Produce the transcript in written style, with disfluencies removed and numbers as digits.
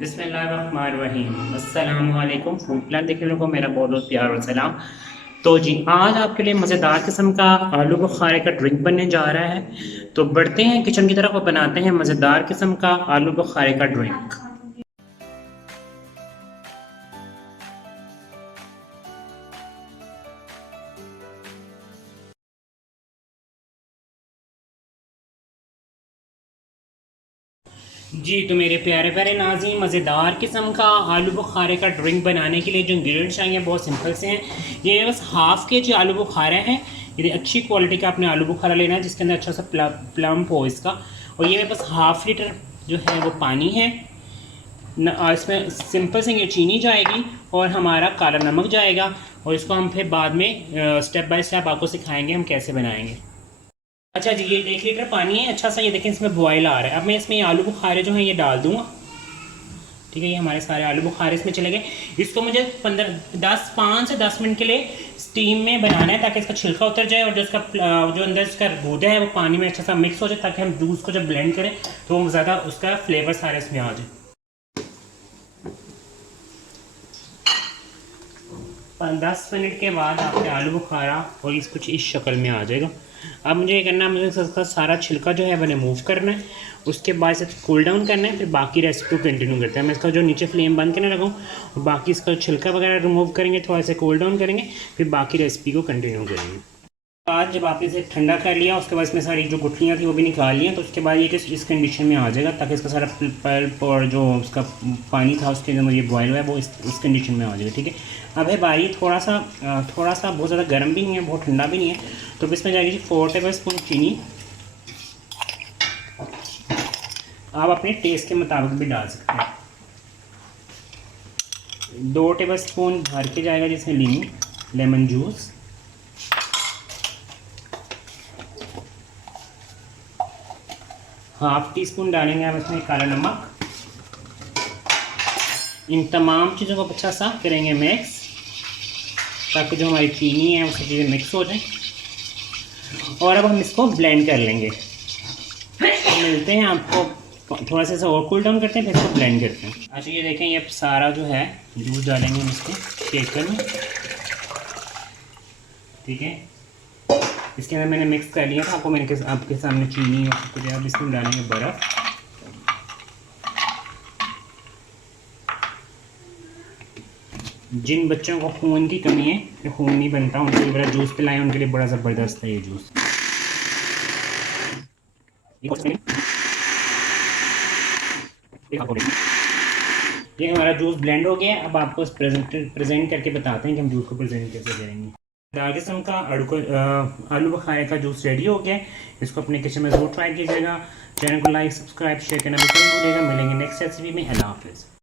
बिस्मिल्लाहिर्रहमानिर्रहीम। अस्सलामुअलैकुम। Food plan देखने वालों को मेरा बहुत बहुत प्यार और सलाम। तो जी आज आपके लिए मज़ेदार किस्म का आलू बुखारे का ड्रिंक बनने जा रहा है। तो बढ़ते हैं किचन की तरफ और बनाते हैं मज़ेदार किस्म का आलू बुखारे का ड्रिंक। जी तो मेरे प्यारे प्यारे नाज़रीन, मज़ेदार किस्म का आलू बुखारे का ड्रिंक बनाने के लिए जो इंग्रेडिएंट्स चाहिए बहुत सिंपल से हैं। ये बस हाफ़ के जी आलू बुखारा है। ये अच्छी क्वालिटी का अपने आलू बुखारा लेना है जिसके अंदर अच्छा सा प्लम्प हो इसका। और ये बस हाफ़ लीटर जो है वो पानी है इसमें सिंपल से ये चीनी जाएगी और हमारा काला नमक जाएगा। और इसको हम फिर बाद में स्टेप बाय स्टेप आपको सिखाएंगे हम कैसे बनाएंगे। अच्छा जी, ये 1 लीटर पानी है। अच्छा सा ये देखें इसमें बॉयल आ रहा है। अब मैं इसमें ये आलू बुखारे जो हैं ये डाल दूंगा। ठीक है, ये हमारे सारे आलू बुखारे इसमें चले गए। इसको मुझे 5 से 10 मिनट के लिए स्टीम में बनाना है ताकि इसका छिलका उतर जाए और जो इसका जो अंदर इसका गूदा है वो पानी में अच्छा सा मिक्स हो जाए, ताकि हम जूस को जब ब्लेंड करें तो वो ज़्यादा उसका फ्लेवर सारे इसमें आ जाए। 10 मिनट के बाद आपके आलू बुखारा और इस कुछ इस शक्ल में आ जाएगा। अब मुझे ये करना है, मुझे इसका सारा छिलका जो है वो रिमूव करना है। उसके बाद इसे कूल डाउन करना है, फिर बाकी रेसिपी को कंटिन्यू करते हैं। मैं इसका जो नीचे फ्लेम बंद करने लगा हूँ और बाकी इसका छिलका वगैरह रिमूव करेंगे, थोड़ा सा कूल डाउन करेंगे, फिर बाकी रेसिपी को कंटिन्यू करेंगे। आज जब आपने इसे ठंडा कर लिया उसके बाद इसमें सारी जो गुठलियाँ थी वो भी निकाल लिया, तो उसके बाद ये इस कंडीशन में आ जाएगा ताकि इसका सारा पल्प और जो उसका पानी था उसके अंदर ये बॉयल हुआ है वो इस कंडीशन में आ जाएगा। ठीक है, अब है बारी थोड़ा सा बहुत ज़्यादा गर्म भी नहीं है, बहुत ठंडा भी नहीं है। तो इसमें जाएगी 4 टेबल स्पून चीनी। आप अपने टेस्ट के मुताबिक भी डाल सकते हैं। 2 टेबल स्पून भर के जाएगा जिसमें lemon juice. Half tea spoon डालेंगे हम इसमें काला नमक। इन तमाम चीज़ों को अच्छा सा करेंगे मिक्स ताकि जो हमारी चीनी है वो सब चीज़ें मिक्स हो जाए। और अब हम इसको ब्लेंड कर लेंगे। तो मिलते हैं आपको, थोड़ा सा और कूल डाउन करते हैं फिर इसको ब्लेंड करते हैं। अच्छा ये देखें, ये सारा जो है जूस डालेंगे हम इसके शेकर में। ठीक है, इसके अंदर मैंने मिक्स कर लिया था, आपके सामने चीनी और कुछ। अब इसमें डालेंगे बर्फ़। जिन बच्चों को खून की कमी है या खून नहीं बनता उनके लिए बड़ा जूस पिलाएं, उनके लिए बड़ा ज़बरदस्त है ये जूस। ये हमारा जूस ब्लेंड हो गया। अब आपको प्रेजेंट करके बताते हैं कि हम जूस को प्रेजेंट कैसे करेंगे। दाल किस्म का आलू बुखारे का जूस रेडी हो गया। इसको अपने किचन में ज़रूर ट्राई कीजिएगा। चैनल को लाइक सब्सक्राइब शेयर करना बिल्कुल नहीं भूलिएगा। मिलेंगे नेक्स्ट रेसिपी में। अल्लाह हाफ़िज़।